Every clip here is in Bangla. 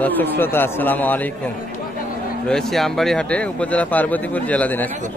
দর্শক শ্রোতা আসসালামু আলাইকুম। রয়েছি আমবাড়ি হাটে, উপজেলা পার্বতীপুর, জেলা দিনাজপুর।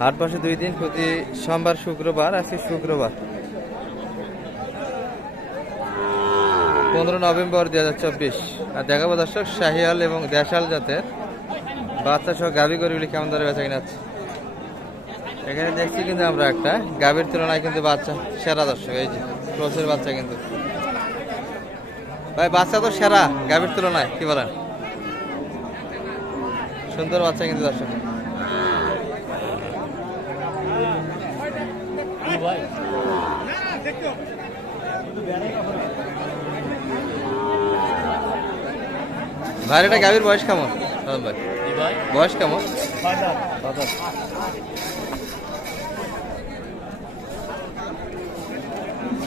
হাট বসে 2 দিন, প্রতি সোমবার শুক্রবার। আজকে শুক্রবার 15 নভেম্বর 2024। আর দেখাবো দর্শক শাহিয়াল এবং দেশাল জাতের বাচ্চা সহ গাভী গরুগুলি কেমন দরে বেচা কিনা। এখানে দেখছি কিন্তু আমরা একটা গাভীর তুলনায় কিন্তু বাচ্চা সেরা দর্শক। এই যে ক্রসের বাচ্চা কিন্তু ভাই, বাচ্চা তো সেরা গাভীর তুলনায়, কি বলেন? সুন্দর বাচ্চা কিন্তু দর্শক। ভাই এটা গাভীর বয়স কেমন? ভাই বয়স কেমন?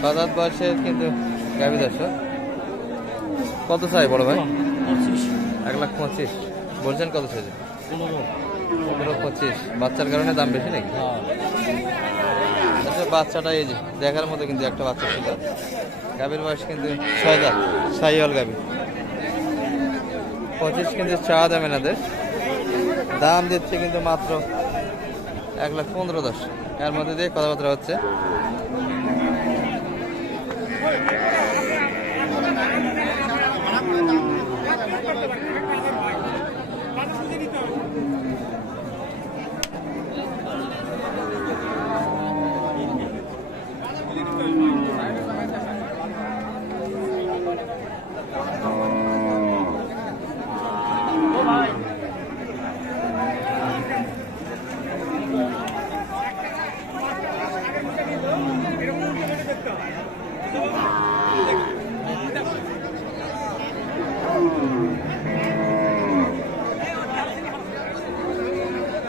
7 বয়সের কিন্তু গাভী দর্শক। কত চাই বড় ভাই? 1,25,000 বলছেন। কত চাইছে? 15-25। বাচ্চার কারণে দাম বেশি নাকি? আচ্ছা, বাচ্চাটা এই যে দেখার মতো কিন্তু একটা বাচ্চা ছিল। গাভীর বয়স কিন্তু 6 দাঁত, শাহিওয়াল গাভী। 25 কিন্তু চা দাম এনাদের। দাম দিচ্ছে কিন্তু মাত্র 1,15,000। এর মধ্যে দিয়ে কথাবার্তা হচ্ছে।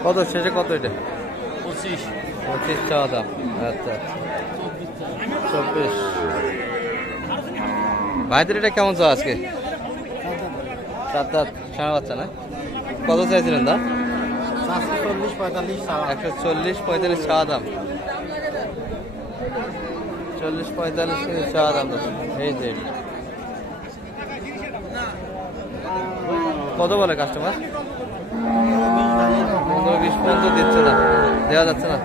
কত শেষে কত? এটা 25 চাওয়া দাম। আচ্ছা, 24। ভাইদের এটা কেমন চাও আজকে? 7 দাঁত, সারা বাচ্চা না? কত চাইছিলেন দা? 140-45 চাওয়া দাম। 40-45 কিন্তু চাওয়া দাম। এই যে কত বলে কাস্টমার? 15-20 পর্যন্ত দিচ্ছে না, দেওয়া যাচ্ছে না।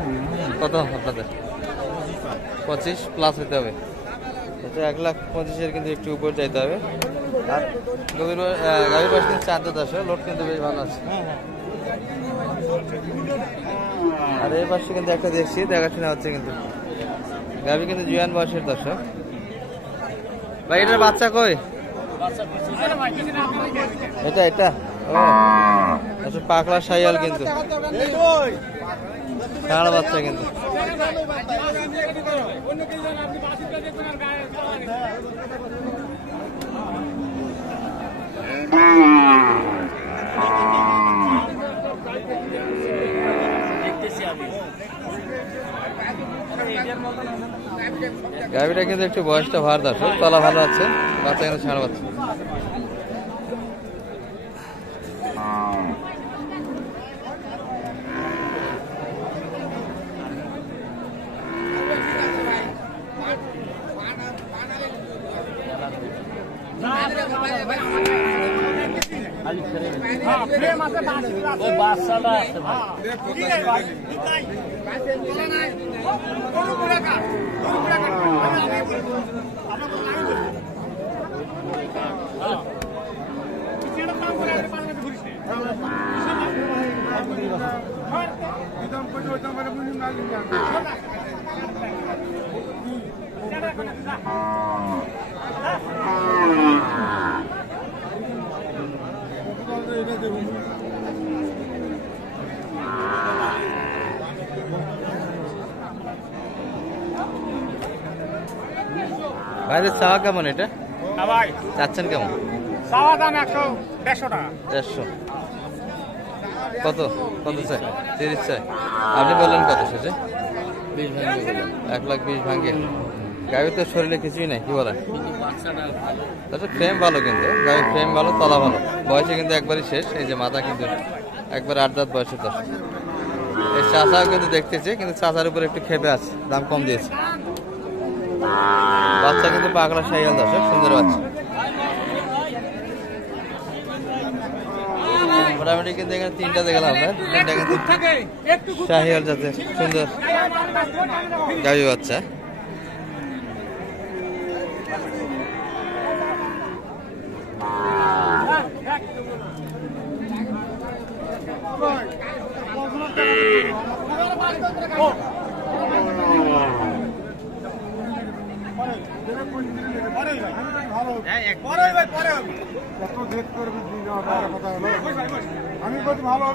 কত আপনাদের? 25 প্লাস হতে হবে। এটা 1,25,000 কিন্তু একটু উপর যাইতে হবে। আর গাভীর বয়স কিন্তু 4 দাঁত আসে। লোড কিন্তু বেশ ভালো আছে। আর এই পাশে কিন্তু একটা দেখছি, দেখাশোনা হচ্ছে কিন্তু। গাভী কিন্তু জুয়ান বয়সের দর্শক। ভাই এটার বাচ্চা কই? এটা আচ্ছা, পাকড়া শাহিয়াল কিন্তু সারা বাচ্চা কিন্তু। গাভীটা কিন্তু একটু বয়সটা ভার দর্শক, তলা ভালো আছে, বাচ্চা কিন্তু ছাড় বাচ্চা। ভাইদের চাওয়া কেমন? এটা চাচ্ছেন কেমন? চাওয়া দাম 100-150 টাকা। 150। কত কত চাই? 30 চাই। আপনি বললেন কত শেষে? 1,20,000 ভাঙ্গে। গাভীর তো শরীরে কিছুই নাই, কি বলেন? তাছাড়া ফ্রেম ভালো কিন্তু, গাভীর ফ্রেম ভালো, তলা ভালো। বয়সে কিন্তু একবারই শেষ। এই যে মাথা কিন্তু একবার 8 দাঁত বয়সের দর্শক। এই চাচাও কিন্তু দেখতেছে, কিন্তু চাচার উপরে একটু খেপে আছে, দাম কম দিয়েছে। বাচ্চা কিন্তু পাগলা শাহিওয়াল দর্শক, সুন্দর বাচ্চা। মোটামুটি কিন্তু এখানে তিনটা দেখলাম আমরা, তিনটা কিন্তু শাহিওয়াল জাতের সুন্দর গাভী বাচ্চা। আমি বলছি ভালো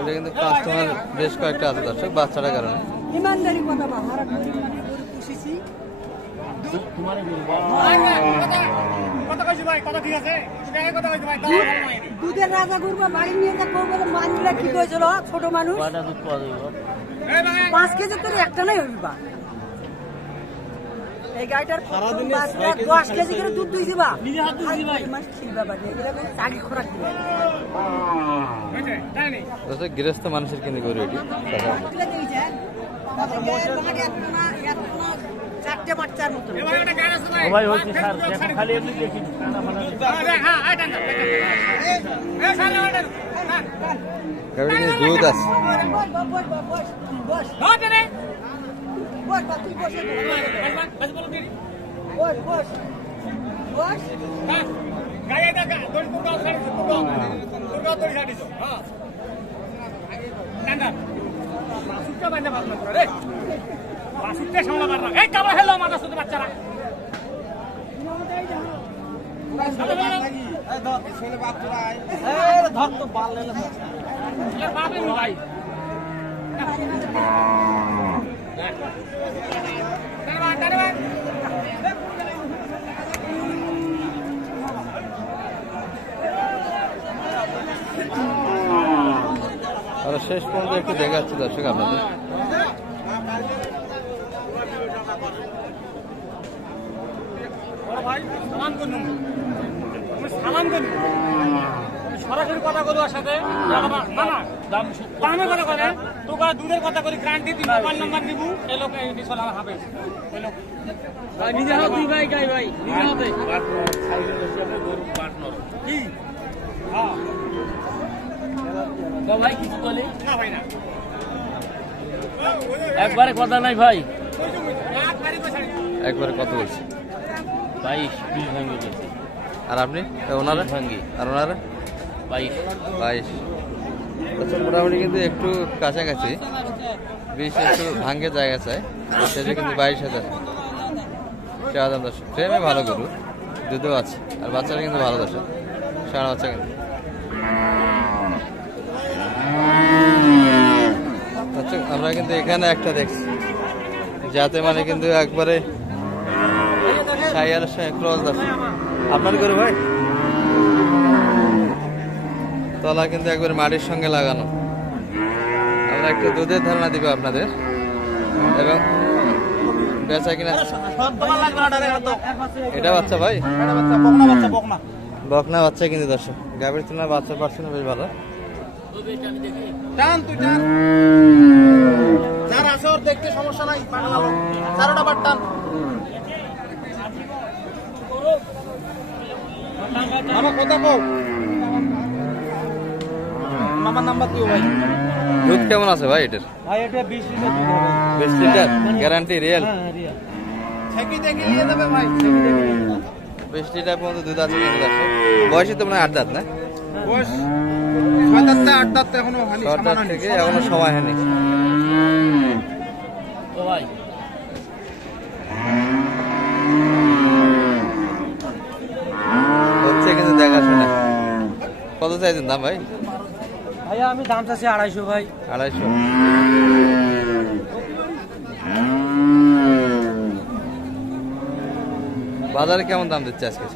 এটা কিন্তু কাস্টমার বেশ কয়েকটা আছে দর্শক বাচ্চাটার কারণে। ইমানদারি কথা বা আমরা গরিব মানুষ গরু পুষেছি। দুধের রাজা গরু বাড়ি নিয়ে যা কেউ বলে মানগুলা ঠিক হয়েছিল ছোট মানুষ 5 কেজি তোর একটা নাই হইবা। এই গাড়িটার 10 কেজি করে দুধ দুই দিবা মাস খিলবা বাড়ি এগুলো চাকরি খোরাক দিবা। দর্শক গৃহস্থ মানুষের কিন্তু গরু এটি। চারটে বাচ্চার মতো গাভীর কিন্তু দুধ আছে। আর শেষ পর্যন্ত একটু দেখাচ্ছি দর্শক আপনাদের। সরাসরি কথা বলবো সাথে দামের কথা বলে তোকে দুধের কথা করি গ্যারান্টি দিব মোবাইল নাম্বার দিব এই লোক হবে ওই লোক নিজে হাত দুই ভাই গাই ভাই নিজে হাতে কি হ্যাঁ ভাই কিছু বলে না ভাই না একবারে কথা নাই ভাই একবারে কত বলছি 22 ভাঙ্গি গেছে। আর আপনি ওনারা ভাঙ্গি আর ওনারা 22। আচ্ছা মোটামুটি কিন্তু একটু কাছাকাছি 20 একটু ভাঙ্গে জায়গা চাই, সেটা কিন্তু 22,000 চাওয়া দাম দর্শক। ফ্রেমে ভালো গরু, দুধও আছে আর বাচ্চারা কিন্তু ভালো দর্শক, সারা বাচ্চা কিন্তু। আচ্ছা আমরা কিন্তু এখানে একটা দেখছি যাতে মানে কিন্তু একবারে শাহিওয়ালের সঙ্গে ক্রস আছে। আপনার গরু ভাই তলা কিন্তু একবারে মাটির সঙ্গে লাগানো। আমরা একটু দুধের ধারণা দিব আপনাদের এবং বেচা কিনা। এটা বাচ্চা ভাই, বকনা বাচ্চা কিন্তু দর্শক, গাভীর তুলনায় বাচ্চা পার্সেন্ট বেশ ভালো। দেখতে সমস্যা নাই, চারোটা বার টান। আমার কথা কও, মামার নাম্বার দিও ভাই। দুধ কেমন আছে ভাই এটার? ভাই এটা 20 লিটার দুধ হবে। 20 লিটার গ্যারান্টি রিয়েল? হ্যাঁ রিয়েল। ছেকি দেখি নিয়ে যাবে ভাই। 20 লিটার পর্যন্ত দুধ আছে কিন্তু দর্শক। বয়সে তো মনে হয় 8 দাঁত না? বয়স 6 দাঁত 8 দাঁত এখনো হয়নি, ছয় দাঁত থেকে এখনো সময় হয়নি। ও ভাই হচ্ছে কিন্তু দেখাশোনা। কত চাইছেন দাম ভাই? ভাইয়া আমি দাম চাচ্ছি 250 ভাই। 250। বাজারে কেমন দাম দিচ্ছে আজকে?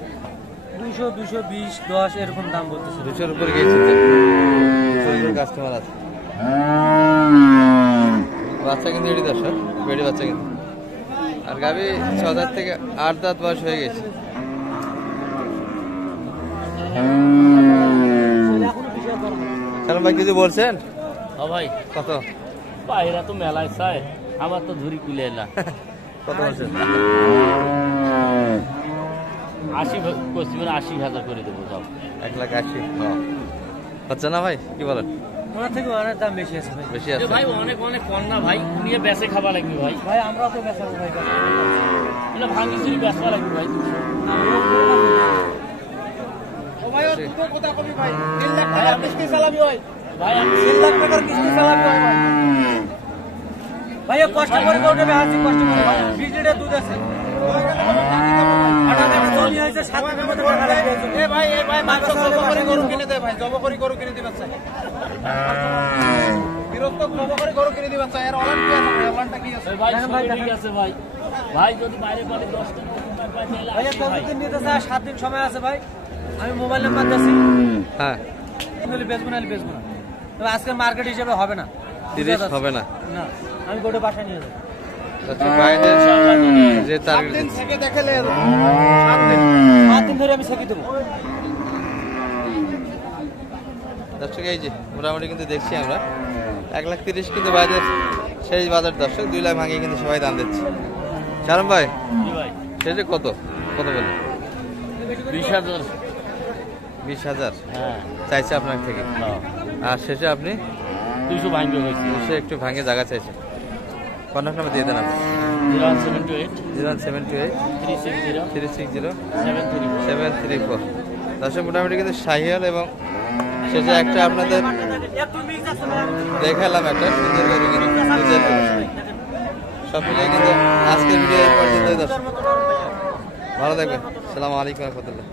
200 220 10 এরকম দাম বলতেছে। 200-র উপরে গিয়েছে, কাস্টমার আছে। বাচ্চা কিন্তু এটি দর্শক, বেড়ি বাচ্চা কিন্তু। আর গাভী 6 দাঁত থেকে 8 দাঁত বয়স হয়ে গেছে। সালাম ভাই কিছু বলছেন? হ্যাঁ ভাই, কত বাইরা তো মেলায় চায়, আমার তো ধরি কুলে না। কত বলছেন? 80 করছি, মানে 80,000 করে দেবো সব। 1,80,000 হচ্ছে না ভাই, কি বলেন? ওনার থেকে অনেক দাম বেশি আছে ভাই। বেশি এ আছে? ভাই অনেক অনেক কম না ভাই, নিয়ে বেচে খাওয়া লাগবে ভাই। ভাই আমরাও তো বেচাবো ভাই। এটা ভাঙি চুরি বেচা লাগবে ভাই। ভাই ওর দুটো কথা কবি ভাই, 3 লাখ টাকার কিস্তি চালাবি ভাই। ভাই আমি 3 লাখ টাকার কিস্তি চালাবি ভাই। ভাই কষ্ট করে করবে, হাসি কষ্ট করে ভাই। 20 লিটার দুধ আছে। জমি হয়েছে 7 দিনের মধ্যে টাকা লাগবে। এ ভাই মাংস জব করে গরু কিনে দে ভাই, জব করে গরু কিনে দিবে চাই। বিরক্ত জব করে গরু কিনে দিবে চাই। এর অলান কি আছে ভাই? অলানটা কি আছে? ভাই সব ঠিক আছে ভাই। ভাই যদি বাইরে পারে 10 টাকা পায় তাহলে ভাই আসবে ভাই। কতদিন নিতে চায়? 7 দিন সময় আছে ভাই। আমি মোবাইল নাম্বার দিচ্ছি, হ্যাঁ, বেচবো না তবে আজকে মার্কেট হিসেবে হবে না। 30 হবে না। না, আমি গোটা বাসায় নিয়ে যাবো। আচ্ছা, বাইরের যে টার্গেট থেকে দেখালে 7 দিন ধরে আমি ছেঁকে দেবো। দর্শক এই যে মোটামুটি কিন্তু দেখছি আমরা 1,30,000 কিন্তু বাজার সেই বাজার দর্শক 2 লাখ ভাঙিয়ে কিন্তু সবাই দাম দিচ্ছে। সালাম ভাই জি ভাই, শেষে কত কত বললেন? 20,000। 20,000 হ্যাঁ, চাইছে আপনার থেকে, হ্যাঁ। আর শেষে আপনি 200 ভাঙবে হয়েছে। সে একটু ভাঙে জায়গা চাইছে। কন্ট্যাক্ট নাম্বার দিয়ে দেন আপনি। 01728 078 360 360 734। 734। দর্শক মোটামুটি কিন্তু শাহিয়াল এবং শেষে একটা আপনাদের একটু মিক্স আছে ভাই। দেখালাম একটা সুন্দর করে কিন্তু দুধের গরু। সব মিলিয়ে কিন্তু আজকের ভিডিও এই পর্যন্তই দর্শক। ভালো থাকবেন। আসসালামু আলাইকুম ওয়া রাহমাতুল্লাহ।